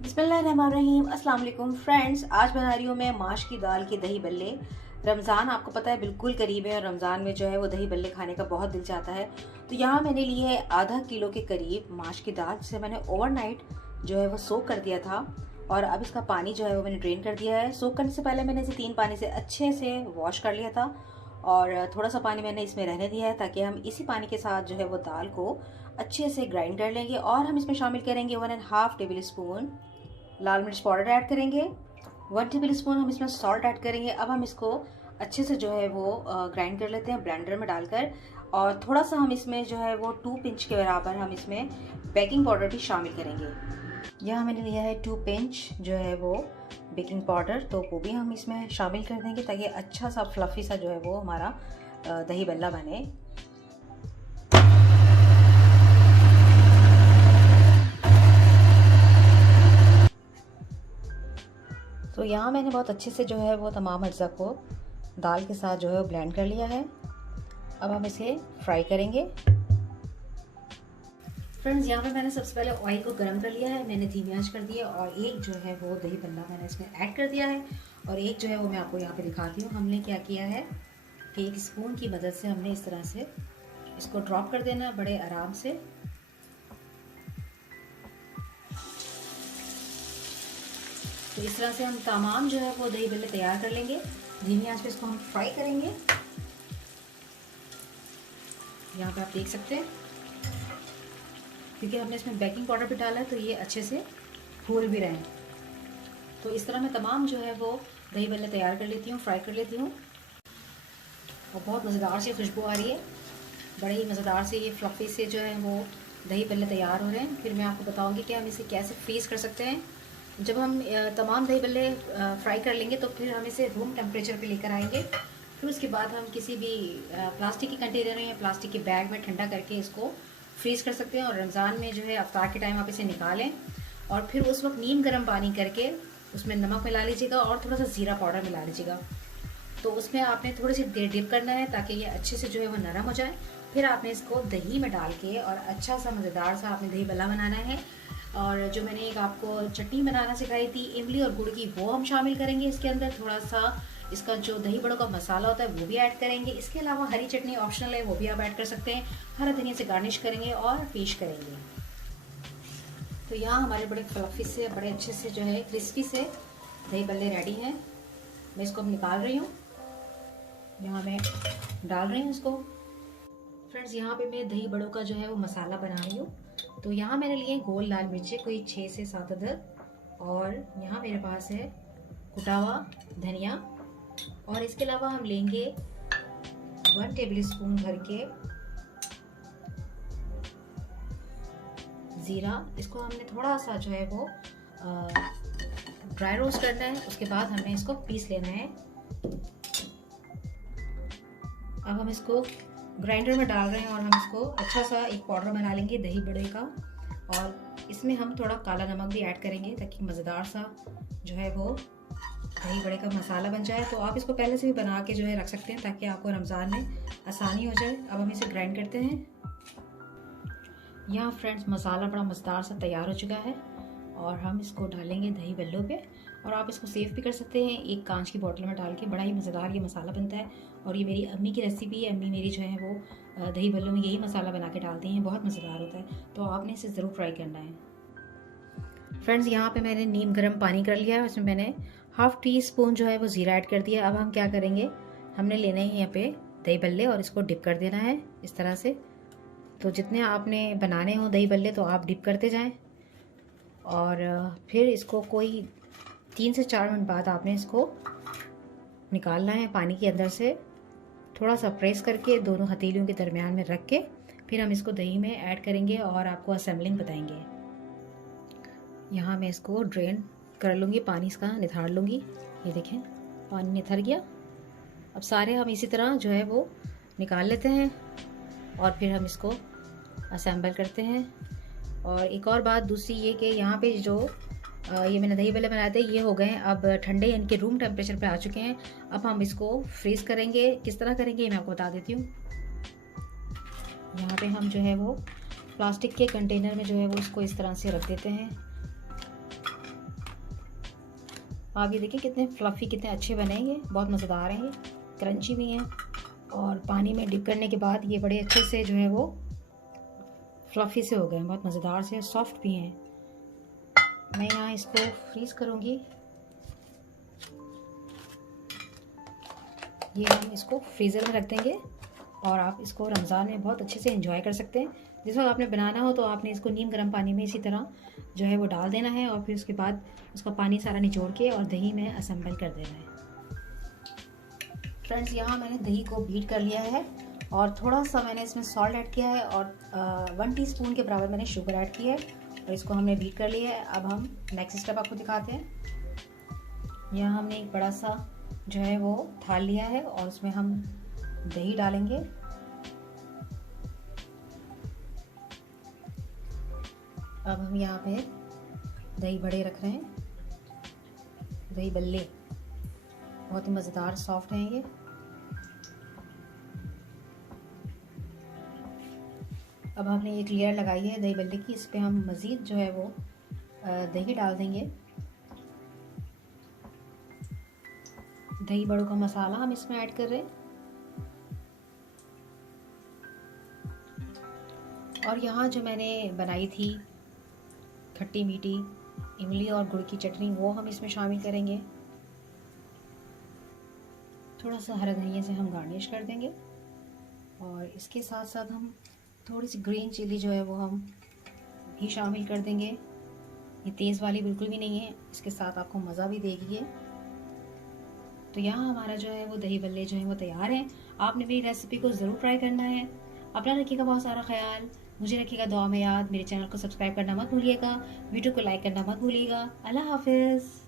बिस्मिल्लाहिर्रहमानिर्रहीम। अस्सलाम वालेकुम फ्रेंड्स, आज बना रही हूँ मैं माश की दाल के दही बल्ले। रमज़ान आपको पता है बिल्कुल करीब है और रमज़ान में जो है वो दही बल्ले खाने का बहुत दिल चाहता है। तो यहाँ मैंने लिए है आधा किलो के करीब माश की दाल, जिसे मैंने ओवरनाइट जो है वो सोक कर दिया था। और अब इसका पानी जो है वो मैंने ड्रेन कर दिया है। सोक करने से पहले मैंने इसे 3 पानी से अच्छे से वॉश कर लिया था और थोड़ा सा पानी मैंने इसमें रहने दिया है ताकि हम इसी पानी के साथ जो है वो दाल को अच्छे से ग्राइंड कर लेंगे। और हम इसमें शामिल करेंगे 1.5 टेबल स्पून लाल मिर्च पाउडर ऐड करेंगे, 1 टेबल स्पून हम इसमें सॉल्ट ऐड करेंगे। अब हम इसको अच्छे से जो है वो ग्राइंड कर लेते हैं ब्लेंडर में डालकर। और थोड़ा सा हम इसमें जो है वो 2 पिंच के बराबर हम इसमें बेकिंग पाउडर भी शामिल करेंगे। यहाँ मैंने लिया है 2 पिंच जो है वो बेकिंग पाउडर, तो वो भी हम इसमें शामिल कर देंगे ताकि अच्छा सा फ्लफी सा जो है वो हमारा दही बल्ला बने। तो यहाँ मैंने बहुत अच्छे से जो है वो तमाम अज्जा को दाल के साथ जो है वो ब्लेंड कर लिया है। अब हम इसे फ्राई करेंगे। फ्रेंड्स, यहाँ पे मैंने सबसे पहले ऑयल को गर्म कर लिया है, मैंने धीमी आंच कर दिया और एक जो है वो दही बल्ला मैंने इसमें ऐड कर दिया है। और एक जो है वो मैं आपको यहाँ पे दिखाती हूँ। हमने क्या किया है कि एक स्पून की मदद से हमने इस तरह से इसको ड्रॉप कर देना बड़े आराम से। तो इस तरह से हम तमाम जो है वो दही बल्ले तैयार कर लेंगे। धीमी आंच पे इसको हम फ्राई करेंगे। यहाँ पे आप देख सकते हैं क्योंकि हमने इसमें बेकिंग पाउडर भी डाला है तो ये अच्छे से फूल भी रहे हैं। तो इस तरह मैं तमाम जो है वो दही बल्ले तैयार कर लेती हूँ, फ्राई कर लेती हूँ। और बहुत मज़ेदार सी खुशबू आ रही है, बड़े ही मज़ेदार से ये फ्लफी से जो है वो दही बल्ले तैयार हो रहे हैं। फिर मैं आपको बताऊँगी कि हम इसे कैसे फ्रीज़ कर सकते हैं। जब हम तमाम दही बल्ले फ्राई कर लेंगे तो फिर हम इसे रूम टेम्परेचर पे लेकर आएंगे। फिर उसके बाद हम किसी भी प्लास्टिक के कंटेनर या प्लास्टिक के बैग में ठंडा करके इसको फ्रीज़ कर सकते हैं। और रमज़ान में जो है अफ्तार के टाइम आप इसे निकालें और फिर उस वक्त नीम गर्म पानी करके उसमें नमक मिला लीजिएगा और थोड़ा सा ज़ीरा पाउडर मिला लीजिएगा। तो उसमें आपने थोड़ी सी देर डिप करना है ताकि ये अच्छे से जो है वो नरम हो जाए। फिर आपने इसको दही में डाल के और अच्छा सा मज़ेदार सा आपने दही बल्ला बनाना है। और जो मैंने एक आपको चटनी बनाना सिखाई थी इमली और गुड़ की, वो हम शामिल करेंगे इसके अंदर। थोड़ा सा इसका जो दही बड़ों का मसाला होता है वो भी ऐड करेंगे। इसके अलावा हरी चटनी ऑप्शनल है, वो भी आप ऐड कर सकते हैं। हरा धनिया से गार्निश करेंगे और फिश करेंगे। तो यहाँ हमारे बड़े फ्लफी से बड़े अच्छे से जो है क्रिस्पी से दही बल्ले रेडी हैं। मैं इसको अब निकाल रही हूँ, यहाँ मैं डाल रही हूँ इसको। फ्रेंड्स, यहाँ पे मैं दही बड़ों का जो है वो मसाला बना रही हूँ। तो यहाँ मैंने लिए गोल लाल मिर्चें कोई 6 से 7 अदद, और यहाँ मेरे पास है कुटा हुआ धनिया। और इसके अलावा हम लेंगे 1 टेबल स्पून भर के ज़ीरा। इसको हमने थोड़ा सा जो है वो ड्राई रोस्ट करना है, उसके बाद हमें इसको पीस लेना है। अब हम इसको ग्राइंडर में डाल रहे हैं और हम इसको अच्छा सा एक पाउडर बना लेंगे दही बड़े का। और इसमें हम थोड़ा काला नमक भी ऐड करेंगे ताकि मज़ेदार सा जो है वो दही बड़े का मसाला बन जाए। तो आप इसको पहले से भी बना के जो है रख सकते हैं ताकि आपको रमज़ान में आसानी हो जाए। अब हम इसे ग्राइंड करते हैं। यहाँ फ्रेंड्स, मसाला बड़ा मज़ेदार सा तैयार हो चुका है और हम इसको डालेंगे दही बल्लों पे। और आप इसको सेव भी कर सकते हैं एक कांच की बोतल में डाल के। बड़ा ही मज़ेदार ये मसाला बनता है और ये मेरी अम्मी की रेसिपी है। अम्मी मेरी जो है वो दही बल्लों में यही मसाला बना के डालती हैं, बहुत मज़ेदार होता है। तो आपने इसे ज़रूर ट्राई करना है। फ्रेंड्स, यहाँ पे मैंने नीम गर्म पानी कर लिया है, उसमें मैंने हाफ़ टी स्पून जो है वो ज़ीरा ऐड कर दिया। अब हम क्या करेंगे, हमने लेने हैं यहाँ पे दही बल्ले और इसको डिप कर देना है इस तरह से। तो जितने आपने बनाने हो दही बल्ले तो आप डिप करते जाएं। और फिर इसको कोई 3 से 4 मिनट बाद आपने इसको निकालना है पानी के अंदर से। थोड़ा सा प्रेस करके दोनों हथेलियों के दरमियान में रख के फिर हम इसको दही में ऐड करेंगे और आपको असेंबलिंग बताएंगे। यहाँ मैं इसको ड्रेन कर लूँगी, पानी इसका निथार लूँगी। ये देखें पानी निथर गया। अब सारे हम इसी तरह जो है वो निकाल लेते हैं और फिर हम इसको असेंबल करते हैं। और एक और बात दूसरी ये कि यहाँ पे जो ये मैंने दही बल्ले बनाए थे ये हो गए हैं अब ठंडे, इनके रूम टेम्परेचर पे आ चुके हैं। अब हम इसको फ्रीज़ करेंगे। किस तरह करेंगे ये मैं आपको बता देती हूँ। यहाँ पे हम जो है वो प्लास्टिक के कंटेनर में जो है वो इसको इस तरह से रख देते हैं। आप ये देखिए कितने फ्लफ़ी, कितने अच्छे बनेंगे, बहुत मज़ेदार हैं, ये क्रंची भी हैं और पानी में डिप करने के बाद ये बड़े अच्छे से जो है वो फ्लफ़ी से हो गए, बहुत मज़ेदार से, सॉफ्ट भी हैं। मैं यहाँ इसको फ्रीज़ करूँगी। ये हम इसको फ्रीज़र में रख देंगे और आप इसको रमज़ान में बहुत अच्छे से एंजॉय कर सकते हैं। जिस वक्त आपने बनाना हो तो आपने इसको नीम गर्म पानी में इसी तरह जो है वो डाल देना है और फिर उसके बाद उसका पानी सारा निचोड़ के और दही में असेंबल कर देना है। फ्रेंड्स, यहाँ मैंने दही को बीट कर लिया है और थोड़ा सा मैंने इसमें सॉल्ट ऐड किया है और 1 टीस्पून के बराबर मैंने शुगर ऐड की है और इसको हमने बीट कर लिया है। अब हम नेक्स्ट स्टेप आपको दिखाते हैं। यहाँ हमने एक बड़ा सा जो है वो थाल लिया है और उसमें हम दही डालेंगे। अब हम यहाँ पे दही बड़े रख रहे हैं, दही बल्ले, बहुत ही मज़ेदार सॉफ्ट हैं ये। अब हमने एक लेयर लगाई है दही बल्ले की, इस पर हम मज़ीद जो है वो दही डाल देंगे। दही बड़ों का मसाला हम इसमें ऐड कर रहे हैं और यहाँ जो मैंने बनाई थी खट्टी मीठी इमली और गुड़ की चटनी वो हम इसमें शामिल करेंगे। थोड़ा सा हरा धनिया से हम गार्निश कर देंगे और इसके साथ साथ हम थोड़ी सी ग्रीन चिली जो है वो हम भी शामिल कर देंगे। ये तेज़ वाली बिल्कुल भी नहीं है, इसके साथ आपको मज़ा भी देगी ये। तो यहाँ हमारा जो है वो दही बल्ले जो है वो तैयार हैं। आपने मेरी रेसिपी को ज़रूर ट्राई करना है। अपना रखिएगा बहुत सारा ख्याल, मुझे रखिएगा दुआ में याद। मेरे चैनल को सब्सक्राइब करना मत भूलिएगा, वीडियो को लाइक करना मत भूलिएगा। अल्लाह हाफिज़।